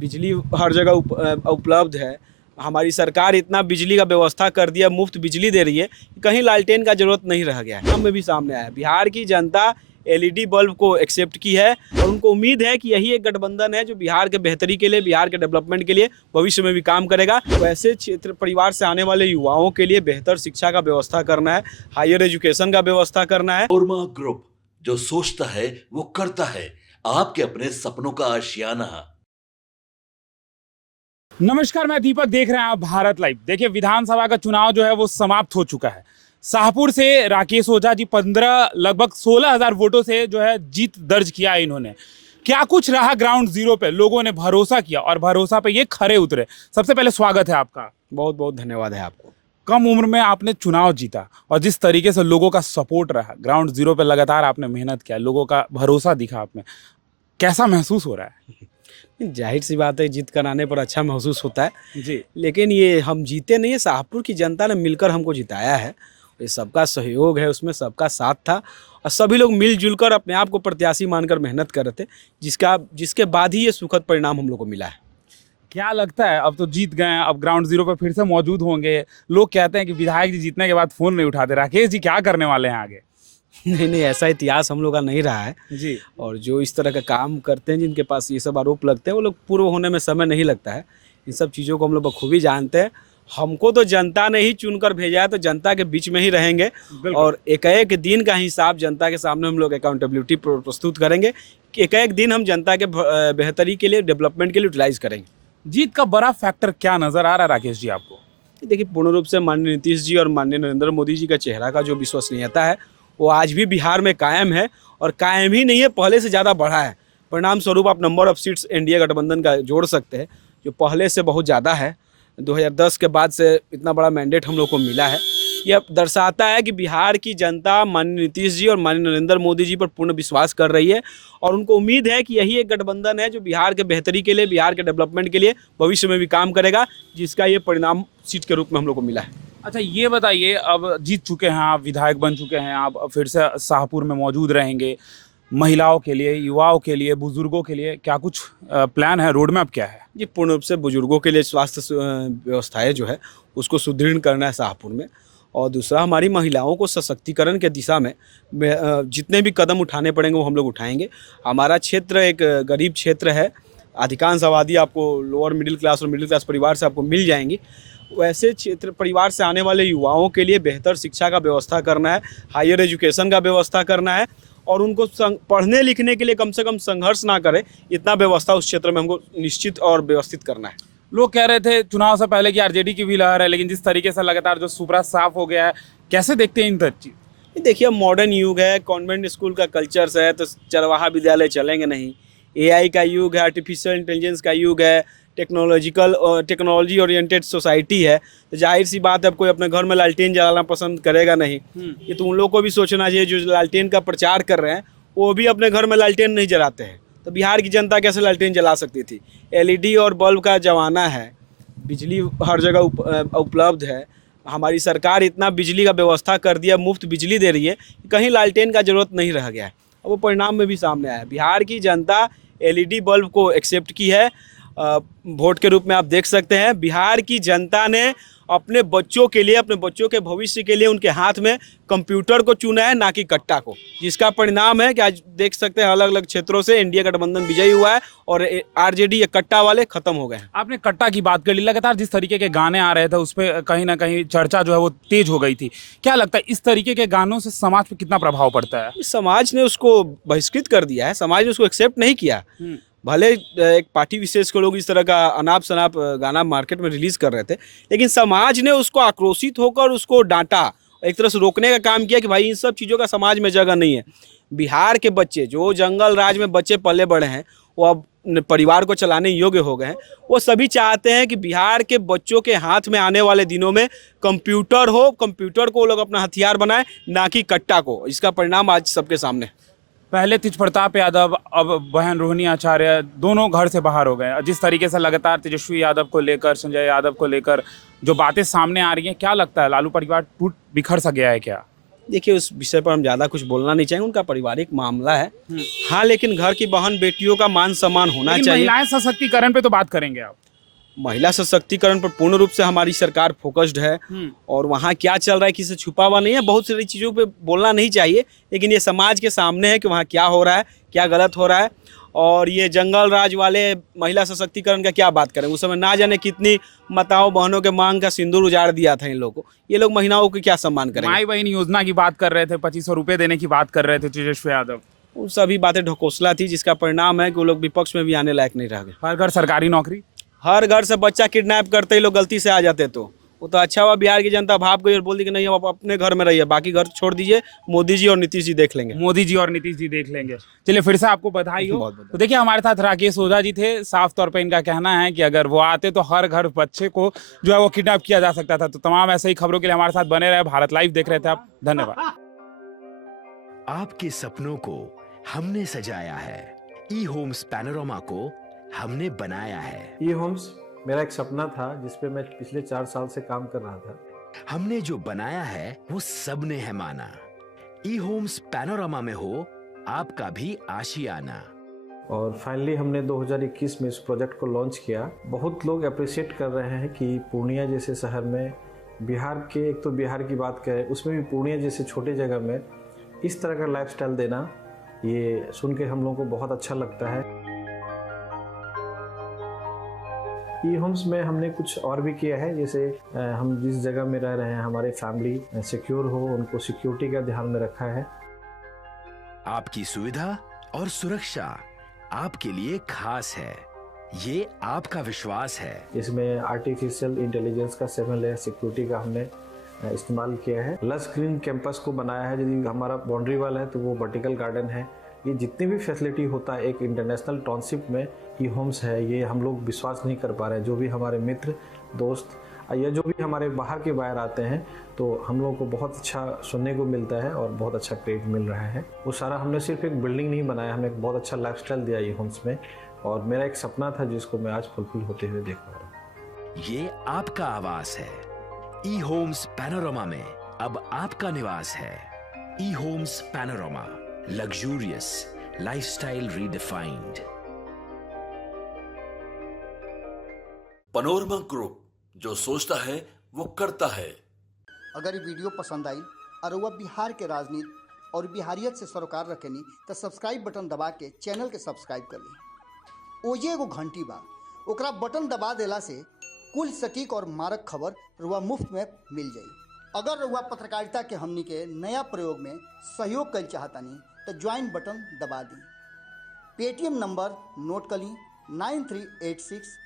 बिजली हर जगह उपलब्ध है। हमारी सरकार इतना बिजली का व्यवस्था कर दिया, मुफ्त बिजली दे रही है, कहीं लालटेन का जरूरत नहीं रह गया है। हम भी सामने आया, बिहार की जनता एलईडी बल्ब को एक्सेप्ट की है और उनको उम्मीद है कि यही एक गठबंधन है जो बिहार के बेहतरी के लिए, बिहार के डेवलपमेंट के लिए भविष्य में भी काम करेगा। वैसे क्षेत्र परिवार से आने वाले युवाओं के लिए बेहतर शिक्षा का व्यवस्था करना है, हायर एजुकेशन का व्यवस्था करना है। ओरमा ग्रुप, जो सोचता है वो करता है, आपके अपने सपनों का आशियाना। नमस्कार, मैं दीपक, देख रहे हैं आप भारत लाइव। देखिए, विधानसभा का चुनाव जो है वो समाप्त हो चुका है। शाहपुर से राकेश ओझा जी लगभग 16,000 वोटों से जो है जीत दर्ज किया है इन्होंने। क्या कुछ रहा ग्राउंड जीरो पे, लोगों ने भरोसा किया और भरोसा पे ये खरे उतरे। सबसे पहले स्वागत है आपका। बहुत बहुत धन्यवाद है आपको। कम उम्र में आपने चुनाव जीता और जिस तरीके से लोगों का सपोर्ट रहा, ग्राउंड जीरो पे लगातार आपने मेहनत किया, लोगों का भरोसा दिखा आप में, कैसा महसूस हो रहा है? जाहिर सी बात है, जीत कर आने पर अच्छा महसूस होता है जी। लेकिन ये हम जीते नहीं है, शाहपुर की जनता ने मिलकर हमको जिताया है। ये सबका सहयोग है, उसमें सबका साथ था और सभी लोग मिलजुल कर अपने आप को प्रत्याशी मानकर मेहनत कर रहे थे, जिसके बाद ही ये सुखद परिणाम हम लोग को मिला है। क्या लगता है, अब तो जीत गए हैं, अब ग्राउंड जीरो पे फिर से मौजूद होंगे। लोग कहते हैं कि विधायक जी जीतने के बाद फोन नहीं उठाते, राकेश जी क्या करने वाले हैं आगे? नहीं नहीं, ऐसा इतिहास हम लोग का नहीं रहा है। जी। और जो इस तरह का काम करते हैं, जिनके पास ये सब आरोप लगते हैं, वो लोग पूर्व होने में समय नहीं लगता है। इन सब चीज़ों को हम लोग बखूबी जानते हैं। हमको तो जनता ने ही चुनकर भेजा है, तो जनता के बीच में ही रहेंगे और एक एक दिन का हिसाब जनता के सामने हम लोग अकाउंटेबिलिटी प्रस्तुत करेंगे कि एक एक दिन हम जनता के बेहतरी के लिए, डेवलपमेंट के लिए यूटिलाइज करेंगे। जीत का बड़ा फैक्टर क्या नजर आ रहा है राकेश जी आपको? देखिए, पूर्ण रूप से माननीय नीतीश जी और माननीय नरेंद्र मोदी जी का चेहरा का जो विश्वसनीयता है वो आज भी बिहार में कायम है और कायम ही नहीं है, पहले से ज़्यादा बढ़ा है। परिणाम स्वरूप आप नंबर ऑफ सीट्स एनडीए गठबंधन का जोड़ सकते हैं, जो पहले से बहुत ज़्यादा है। 2010 के बाद से इतना बड़ा मैंडेट हम लोग को मिला है। यह दर्शाता है कि बिहार की जनता माननीय नीतीश जी और माननीय नरेंद्र मोदी जी पर पूर्ण विश्वास कर रही है और उनको उम्मीद है कि यही एक गठबंधन है जो बिहार के बेहतरी के लिए, बिहार के डेवलपमेंट के लिए भविष्य में भी काम करेगा, जिसका ये परिणाम सीट के रूप में हम लोग को मिला है। अच्छा, ये बताइए, अब जीत चुके हैं आप, विधायक बन चुके हैं आप, अब फिर से शाहपुर में मौजूद रहेंगे। महिलाओं के लिए, युवाओं के लिए, बुजुर्गों के लिए क्या कुछ प्लान है, रोड मैप क्या है? जी, पूर्ण रूप से बुजुर्गों के लिए स्वास्थ्य व्यवस्थाएं जो है उसको सुदृढ़ करना है शाहपुर में, और दूसरा हमारी महिलाओं को सशक्तिकरण के दिशा में जितने भी कदम उठाने पड़ेंगे वो हम लोग उठाएंगे। हमारा क्षेत्र एक गरीब क्षेत्र है, अधिकांश आबादी आपको लोअर मिडिल क्लास और मिडिल क्लास परिवार से आपको मिल जाएंगी। वैसे क्षेत्र परिवार से आने वाले युवाओं के लिए बेहतर शिक्षा का व्यवस्था करना है, हायर एजुकेशन का व्यवस्था करना है और उनको पढ़ने लिखने के लिए कम से कम संघर्ष ना करें, इतना व्यवस्था उस क्षेत्र में हमको निश्चित और व्यवस्थित करना है। लोग कह रहे थे चुनाव से पहले कि आरजेडी की भी लहर है, लेकिन जिस तरीके से लगातार जो सुपरा साफ हो गया है, कैसे देखते हैं इन चीज? देखिए, मॉडर्न युग है, कॉन्वेंट स्कूल का कल्चर्स है, तो चरवाहा विद्यालय चलेंगे नहीं। एआई का युग है, आर्टिफिशियल इंटेलिजेंस का युग है, टेक्नोलॉजी ओरिएंटेड सोसाइटी है, तो जाहिर सी बात है अब कोई अपने घर में लालटेन जलाना पसंद करेगा नहीं। ये तो उन लोगों को भी सोचना चाहिए जो लालटेन का प्रचार कर रहे हैं, वो भी अपने घर में लालटेन नहीं जलाते हैं, तो बिहार की जनता कैसे लालटेन जला सकती थी? एलईडी और बल्ब का ज़माना है, बिजली हर जगह उपलब्ध है। हमारी सरकार इतना बिजली का व्यवस्था कर दिया, मुफ्त बिजली दे रही है, कहीं लालटेन का जरूरत नहीं रह गया है। और वो परिणाम में भी सामने आया। बिहार की जनता एलईडी बल्ब को एक्सेप्ट की है। वोट के रूप में आप देख सकते हैं, बिहार की जनता ने अपने बच्चों के लिए, अपने बच्चों के भविष्य के लिए उनके हाथ में कंप्यूटर को चुना है, ना कि कट्टा को, जिसका परिणाम है कि आज देख सकते हैं अलग अलग क्षेत्रों से एनडीए गठबंधन विजयी हुआ है और आरजेडी, ये कट्टा वाले खत्म हो गए हैं। आपने कट्टा की बात कर ली, लगातार जिस तरीके के गाने आ रहे थे उस पर कहीं ना कहीं चर्चा जो है वो तेज हो गई थी। क्या लगता है इस तरीके के गानों से समाज पे कितना प्रभाव पड़ता है? समाज ने उसको बहिष्कृत कर दिया है, समाज ने उसको एक्सेप्ट नहीं किया। भले एक पार्टी विशेष के लोग इस तरह का अनाप शनाप गाना मार्केट में रिलीज कर रहे थे, लेकिन समाज ने उसको आक्रोशित होकर उसको डांटा, एक तरह से रोकने का काम किया कि भाई इन सब चीज़ों का समाज में जगह नहीं है। बिहार के बच्चे जो जंगल राज में बच्चे पले बड़े हैं, वो अब परिवार को चलाने योग्य हो गए हैं। वो सभी चाहते हैं कि बिहार के बच्चों के हाथ में आने वाले दिनों में कंप्यूटर हो, कंप्यूटर को वो लोग अपना हथियार बनाए, ना कि कट्टा को। इसका परिणाम आज सबके सामने। पहले तेज प्रताप यादव, अब बहन रोहिणी आचार्य, दोनों घर से बाहर हो गए। जिस तरीके से लगातार तेजस्वी यादव को लेकर, संजय यादव को लेकर जो बातें सामने आ रही हैं, क्या लगता है लालू परिवार टूट बिखर सा गया है क्या? देखिए उस विषय पर हम ज़्यादा कुछ बोलना नहीं चाहेंगे, उनका पारिवारिक मामला है। हाँ, लेकिन घर की बहन बेटियों का मान सम्मान होना लेकिन चाहिए। महिलाएं सशक्तिकरण पे तो बात करेंगे आप। महिला सशक्तिकरण पर पूर्ण रूप से हमारी सरकार फोकस्ड है और वहाँ क्या चल रहा है किसी से छुपा हुआ नहीं है। बहुत सारी चीज़ों पे बोलना नहीं चाहिए, लेकिन ये समाज के सामने है कि वहाँ क्या हो रहा है, क्या गलत हो रहा है। और ये जंगल राज वाले महिला सशक्तिकरण का क्या बात करें, उस समय ना जाने कितनी माताओं बहनों के मांग का सिंदूर उजाड़ दिया था इन लोगों को। ये लोग महिलाओं को क्या सम्मान करेंगे? माई बहन योजना की बात कर रहे थे, 2500 रुपए देने की बात कर रहे थे तेजस्वी यादव। उन सभी बातें ढकोसला थी, जिसका परिणाम है कि वो लोग विपक्ष में भी आने लायक नहीं रह गए। हर घर सरकारी नौकरी। हर घर से बच्चा किडनैप करते ही लोग गलती से आ जाते तो वो तो अच्छा हुआ बिहार की जनता भाप गई और बोल दी कि नहीं आप अपने घर में रहिए, बाकी घर छोड़ दीजिए, मोदी जी और नीतीश जी देख लेंगे। मोदी जी और नीतीश जी देख लेंगे। चलिए फिर से आपको बधाई हो। बहुत बहुत तो देखिए हमारे साथ राकेश ओझा जी थे। साफ तौर पे इनका कहना है कि अगर वो आते तो हर घर बच्चे को जो है वो किडनैप किया जा सकता था। तो तमाम ऐसे ही खबरों के लिए हमारे साथ बने रहे। भारत लाइव देख रहे थे आप, धन्यवाद। आपके सपनों को हमने सजाया है, ई होम्स पैनोरमा को हमने बनाया है। ई होम्स मेरा एक सपना था जिस पे मैं पिछले 4 साल से काम कर रहा था। हमने जो बनाया है वो सबने है माना। ई होम्स पैनोरमा में हो आपका भी आशियाना। और फाइनली हमने 2021 में इस प्रोजेक्ट को लॉन्च किया। बहुत लोग अप्रिशिएट कर रहे हैं कि पूर्णिया जैसे शहर में, बिहार के, एक तो बिहार की बात करें उसमें भी पूर्णिया जैसे छोटे जगह में इस तरह का लाइफस्टाइल देना, ये सुन के हम लोगों को बहुत अच्छा लगता है। ई होम्स में हमने कुछ और भी किया है, जैसे हम जिस जगह में रह रहे हैं हमारे फैमिली सिक्योर हो, उनको सिक्योरिटी का ध्यान में रखा है। आपकी सुविधा और सुरक्षा आपके लिए खास है, ये आपका विश्वास है। इसमें आर्टिफिशियल इंटेलिजेंस का 7 लेयर सिक्योरिटी का हमने इस्तेमाल किया है। लस ग्रीन कैंपस को बनाया है। यदि हमारा बाउंड्री वाल है तो वो वर्टिकल गार्डन है। ये जितनी भी फैसिलिटी होता है एक इंटरनेशनल टाउनशिप में ई होम्स है, ये हम लोग विश्वास नहीं कर पा रहे हैं। जो भी हमारे मित्र दोस्त या जो भी हमारे बाहर के बाहर आते हैं तो हम लोगों को बहुत अच्छा सुनने को मिलता है और बहुत अच्छा क्रेडिट मिल रहा है। वो सारा हमने सिर्फ एक बिल्डिंग नहीं बनाया, हमें एक बहुत अच्छा लाइफस्टाइल दिया ई होम्स में, और मेरा एक सपना था जिसको मैं आज फुलफिल होते हुए देख पा रहा हूँ। ये आपका आवास है। ई होम्स पैनोरमा में अब आपका निवास है। E homes Panorama, luxurious lifestyle redefined. Panorama group, जो सोचता है वो करता है। अगर ये वीडियो पसंद आई और वह बिहार के राजनीति और बिहारियत से सरोकार रखेनी तो सब्सक्राइब बटन दबा के चैनल के सब्सक्राइब कर ली। ओजे एगो घंटी बा, ओकरा बटन दबा देला से कुल सटीक और मारक खबर रुआ मुफ्त में मिल जाई। अगर रुआ पत्रकारिता के हमनी के नया प्रयोग में सहयोग कर चाहतानी तो ज्वाइन बटन दबा दी। पेटीएम नंबर नोट कर ली 9386